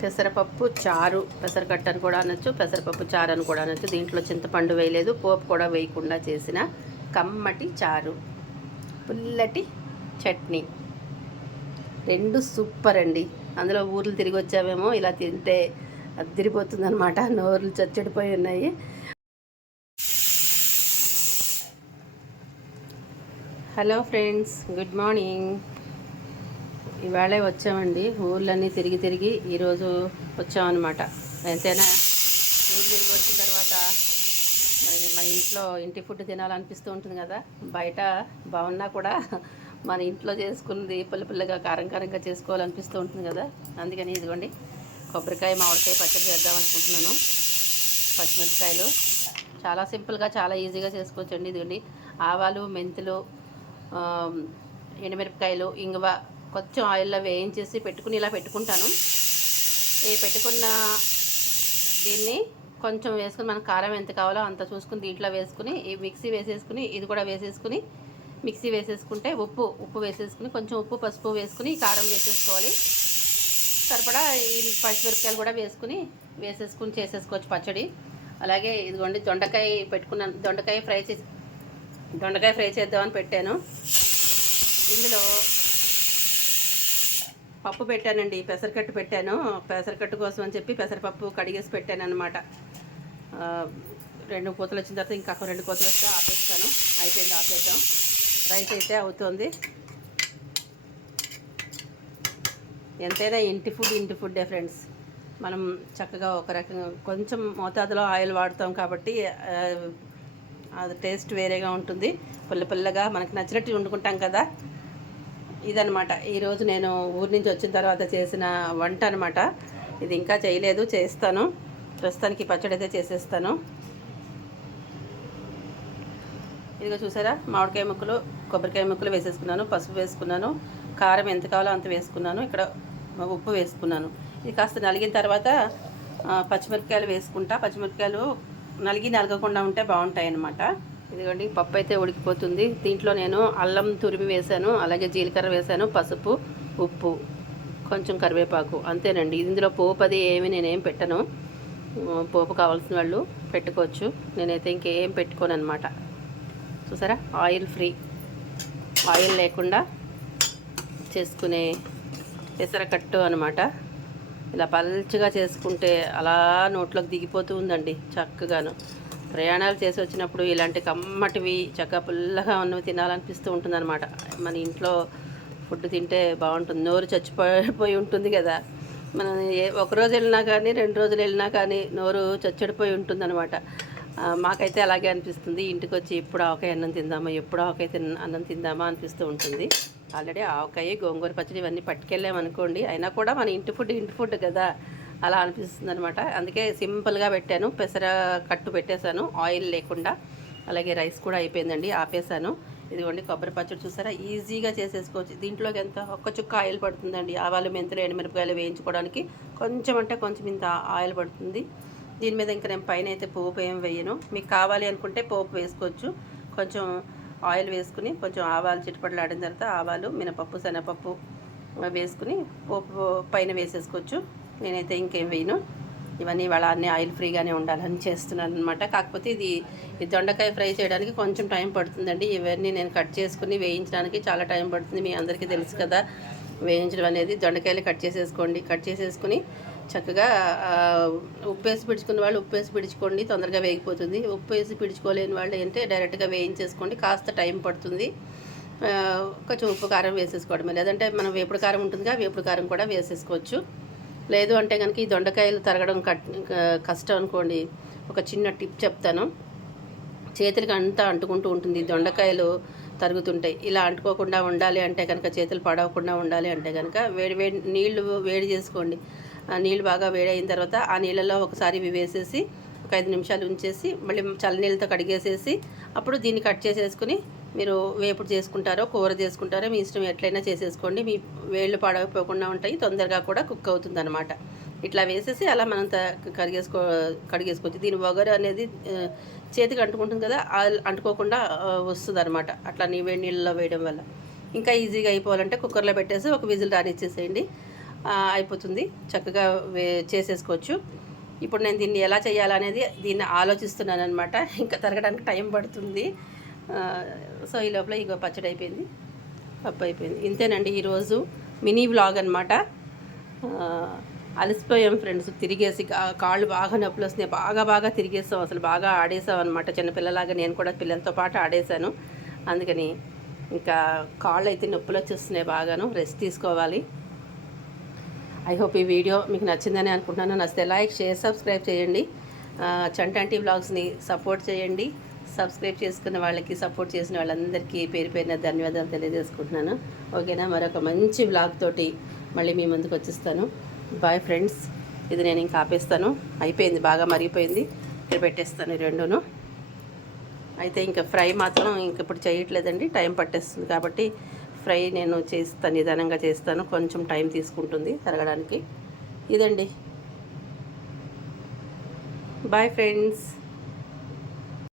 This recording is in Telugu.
పెసరపప్పు చారు పెసరకట్ట అని కూడా అనొచ్చు పెసరపప్పు చారు అని కూడా అనొచ్చు. దీంట్లో చింతపండు వేయలేదు పోపు కూడా వేయకుండా చేసిన కమ్మటి చారు. పుల్లటి చట్నీ. రెండు సూపర్ అండి. అందులో ఊర్లు తిరిగి వచ్చామేమో ఇలా తింటే అద్దరిపోతుంది అనమాట నోరులు చచ్చడిపోయి ఉన్నాయి. Hello friends good morning. ఇవాళే వచ్చామండి. ఊర్లన్నీ తిరిగి తిరిగి ఈరోజు వచ్చామన్నమాట. ఎంతైనా ఊరు తిరిగి వచ్చిన తర్వాత మరి మన ఇంట్లో ఇంటి ఫుడ్ తినాలనిపిస్తూ ఉంటుంది కదా. బయట బాగున్నా కూడా మన ఇంట్లో చేసుకున్నది పుల్ల పుల్లగా కారం కారంగా చేసుకోవాలనిపిస్తూ ఉంటుంది కదా. అందుకని ఇదిగోండి కొబ్బరికాయ మామిడికాయ పచ్చడి చేద్దాం అనుకుంటున్నాను. పచ్చిమిరపకాయలు. చాలా సింపుల్గా చాలా ఈజీగా చేసుకోవచ్చండి ఇదిగోండి. ఆవాలు మెంతులు ఎండుమిరపకాయలు ఇంగువ కొంచెం ఆయిల్లో వేయించేసి పెట్టుకుని ఇలా పెట్టుకుంటాను. ఈ పెట్టుకున్న దీన్ని కొంచెం వేసుకుని మనకు కారం ఎంత కావాలో అంత చూసుకుని దీంట్లో వేసుకుని ఈ మిక్సీ వేసేసుకుని ఇది కూడా వేసేసుకుని మిక్సీ వేసేసుకుంటే ఉప్పు ఉప్పు వేసేసుకుని కొంచెం ఉప్పు పసుపు వేసుకుని కారం వేసేసుకోవాలి. సరిపడా ఈ పచ్చిమిరపకాయలు కూడా వేసుకుని వేసేసుకుని చేసేసుకోవచ్చు పచ్చడి. అలాగే ఇదిగోండి దొండకాయ పెట్టుకున్నాను. దొండకాయ ఫ్రై చేసి దొండకాయ ఫ్రై చేద్దామని పెట్టాను. ఇందులో పప్పు పెట్టానండి పెసరకట్టు పెట్టాను. పెసరకట్టు కోసం అని చెప్పి పెసరపప్పు కడిగేసి పెట్టాను అనమాట రెండు కోతలు వచ్చిన తర్వాత ఇంకా రెండు కోతలు వస్తే ఆపేస్తాను. అయిపోయింది ఆపేద్దాం. రైస్ అయితే అవుతుంది. ఎంతైనా ఇంటి ఫుడ్ ఇంటి ఫుడ్డే ఫ్రెండ్స్. మనం చక్కగా ఒక రకంగా కొంచెం మోతాదులో ఆయిల్ వాడతాం కాబట్టి అది టేస్ట్ వేరేగా ఉంటుంది. పుల్ల పుల్లగా మనకి నచ్చినట్టు వండుకుంటాం కదా. ఇదనమాట ఈరోజు నేను ఊరి నుంచి వచ్చిన తర్వాత చేసిన వంట అనమాట ఇది ఇంకా చేయలేదు చేస్తాను. ప్రస్తుతానికి పచ్చడి అయితే చేసేస్తాను. ఇదిగో చూసారా? మామిడికాయ ముక్కలు కొబ్బరికాయ ముక్కలు వేసేసుకున్నాను పసుపు వేసుకున్నాను కారం ఎంత కావాలో అంత వేసుకున్నాను. ఇక్కడ ఉప్పు వేసుకున్నాను. ఇది కాస్త నలిగిన తర్వాత పచ్చిమిరపకాయలు వేసుకుంటా. పచ్చిమిరపకాయలు నలిగి నలగకుండా ఉంటే బాగుంటాయి అన్నమాట ఇదిగోండి పప్పు అయితే ఉడికిపోతుంది. దీంట్లో నేను అల్లం తురిమి వేశాను అలాగే జీలకర్ర వేశాను పసుపు ఉప్పు కొంచెం కరివేపాకు అంతేనండి. ఇందులో పోపు అది ఏమి నేనేం పెట్టను. పోపు కావాల్సిన వాళ్ళు పెట్టుకోవచ్చు. నేనైతే ఇంకేం పెట్టుకోను అనమాట చూసారా? Oil free. ఆయిల్ లేకుండా చేసుకునే పెసరకట్టు అనమాట. ఇలా పల్చగా చేసుకుంటే అలా నోట్లోకి దిగిపోతూ ఉందండి చక్కగాను. ప్రయాణాలు చేసి వచ్చినప్పుడు ఇలాంటి కమ్మటివి చక్కగా పుల్లగా ఉన్నవి తినాలనిపిస్తూ ఉంటుందన్నమాట. మన ఇంట్లో ఫుడ్ తింటే బాగుంటుంది. నోరు చచ్చిపోయి ఉంటుంది కదా. మనం ఏ ఒకరోజు వెళ్ళినా కానీ రెండు రోజులు వెళ్ళినా కానీ నోరు చచ్చడిపోయి ఉంటుందన్నమాట. మాకైతే అలాగే అనిపిస్తుంది. ఇంటికి వచ్చి ఎప్పుడు ఆవకాయ అన్నం తిందామా ఎప్పుడు ఆవకాయ తిన్న అన్నం తిందామా అనిపిస్తూ ఉంటుంది. ఆల్రెడీ ఆవకాయ గోంగూర పచ్చడి ఇవన్నీ పట్టుకెళ్ళామనుకోండి అయినా కూడా మన ఇంటి ఫుడ్ ఇంటి ఫుడ్ కదా. అలా అనిపిస్తుంది అనమాట అందుకే సింపుల్గా పెట్టాను. పెసర కట్టు పెట్టేశాను. ఆయిల్ లేకుండా. అలాగే రైస్ కూడా అయిపోయిందండి. ఆపేసాను ఇదిగోండి కొబ్బరి పచ్చడి చూసారా? ఈజీగా చేసేసుకోవచ్చు. దీంట్లోకి ఎంత ఒక్క చుక్క ఆయిల్ పడుతుందండి. ఆవాలు మెంతులు ఎండుమిరపకాయలు వేయించుకోవడానికి కొంచెం అంటే కొంచెం ఇంత ఆయిల్ పడుతుంది. దీని మీద ఇంకా నేను పైన అయితే పోపు ఏం వేయను. మీకు కావాలి అనుకుంటే పోపు వేసుకోవచ్చు. కొంచెం ఆయిల్ వేసుకుని కొంచెం ఆవాలు చిట్టుపట్లు ఆడిన తర్వాత ఆవాలు మినపప్పు శనగపప్పు వేసుకుని పోపు పైన వేసేసుకోవచ్చు. నేనైతే ఇంకేం వేయను. ఇవన్నీ ఇవాళ అన్ని ఆయిల్ ఫ్రీగానే ఉండాలని చేస్తున్నాను అనమాట కాకపోతే ఇది ఈ దొండకాయ ఫ్రై చేయడానికి కొంచెం టైం పడుతుందండి. ఇవన్నీ నేను కట్ చేసుకుని వేయించడానికి చాలా టైం పడుతుంది. మీ అందరికీ తెలుసు కదా వేయించడం అనేది దొండకాయలు కట్ చేసేసుకోండి. కట్ చేసేసుకుని చక్కగా ఉప్పు వేసి పిడుచుకున్న వాళ్ళు ఉప్పు వేసి పిడుచుకోండి తొందరగా వేగిపోతుంది. ఉప్పు వేసి పిడుచుకోలేని వాళ్ళు ఏంటంటే డైరెక్ట్గా వేయించేసుకోండి. కాస్త టైం పడుతుంది. కొంచెం ఉప్పు కారం వేసేసుకోవడమే. లేదంటే మనం వేపుడు కారం ఉంటుందిగా వేపుడు కారం కూడా వేసేసుకోవచ్చు. లేదు అంటే కనుక ఈ దొండకాయలు తరగడం కట్ కష్టం అనుకోండి. ఒక చిన్న టిప్ చెప్తాను. చేతులకి అంతా అంటుకుంటూ ఉంటుంది. దొండకాయలు తరుగుతుంటాయి ఇలా అంటుకోకుండా ఉండాలి అంటే కనుక చేతులు పడవకుండా ఉండాలి అంటే కనుక వేడి వేడి నీళ్ళు వేడి చేసుకోండి. ఆ నీళ్ళు బాగా వేడి అయిన తర్వాత ఆ నీళ్ళలో ఒకసారి ఇవి వేసేసి ఒక ఐదు నిమిషాలు ఉంచేసి మళ్ళీ చల్లనీళ్ళతో కడిగేసేసి అప్పుడు దీన్ని కట్ చేసేసుకుని మీరు వేపుడు చేసుకుంటారో కూర చేసుకుంటారో మీ ఇష్టం ఎట్లయినా చేసేసుకోండి. మీ వేళ్ళు పాడైపోకుండా ఉంటాయి తొందరగా కూడా కుక్ అవుతుంది అనమాట ఇట్లా వేసేసి అలా మనం కడిగేసుకో కడిగేసుకోవచ్చు. దీని వగరు అనేది చేతికి అంటుకుంటుంది కదా అంటుకోకుండా వస్తుంది అనమాట అట్లా నీ వేడి నీళ్ళలో వేయడం వల్ల. ఇంకా ఈజీగా అయిపోవాలంటే కుక్కర్లో పెట్టేసి ఒక విజిల్ రానిచ్చేసేయండి. అయిపోతుంది. చక్కగా వే చేసేసుకోవచ్చు. ఇప్పుడు నేను దీన్ని ఎలా చేయాలనేది దీన్ని ఆలోచిస్తున్నాను అనమాట ఇంకా తరగడానికి టైం పడుతుంది. సో ఈ లోపల ఇగో పచ్చడి అయిపోయింది పప్పు అయిపోయింది ఇంతేనండి ఈరోజు మినీ వ్లాగ్ అనమాట అలసిపోయాం ఫ్రెండ్స్. తిరిగేసి కాళ్ళు బాగా నొప్పులు వస్తున్నాయి. బాగా బాగా తిరిగేస్తాం అసలు బాగా ఆడేసాం అనమాట చిన్నపిల్లలాగా నేను కూడా పిల్లలతో పాటు ఆడేశాను. అందుకని ఇంకా కాళ్ళు అయితే నొప్పులు వచ్చేస్తున్నాయి బాగాను. రెస్ట్ తీసుకోవాలి. ఐ హోప్ ఈ వీడియో మీకు నచ్చిందని అనుకుంటున్నాను. నచ్చితే లైక్ షేర్ సబ్స్క్రైబ్ చేయండి. ఆ, చంటంటి బ్లాగ్స్ని సపోర్ట్ చేయండి. సబ్స్క్రైబ్ చేసుకున్న వాళ్ళకి సపోర్ట్ చేసిన వాళ్ళందరికీ పేరు పేరున ధన్యవాదాలు తెలియజేసుకుంటున్నాను. ఓకేనా? మరొక మంచి బ్లాగ్ తోటి మళ్ళీ మీ ముందుకు వచ్చేస్తాను. బాయ్ ఫ్రెండ్స్ ఇది నేను ఇంకా ఆపేస్తాను. అయిపోయింది బాగా మరిగిపోయింది. ఇక్కడ పెట్టేస్తాను రెండును. అయితే ఇంకా ఫ్రై మాత్రం ఇంక ఇప్పుడు చేయట్లేదండి టైం పట్టేస్తుంది కాబట్టి ఫ్రై నేను చేస్తాను నిదానంగా చేస్తాను. కొంచెం టైం తీసుకుంటుంది తరగడానికి ఇదండి. Bye friends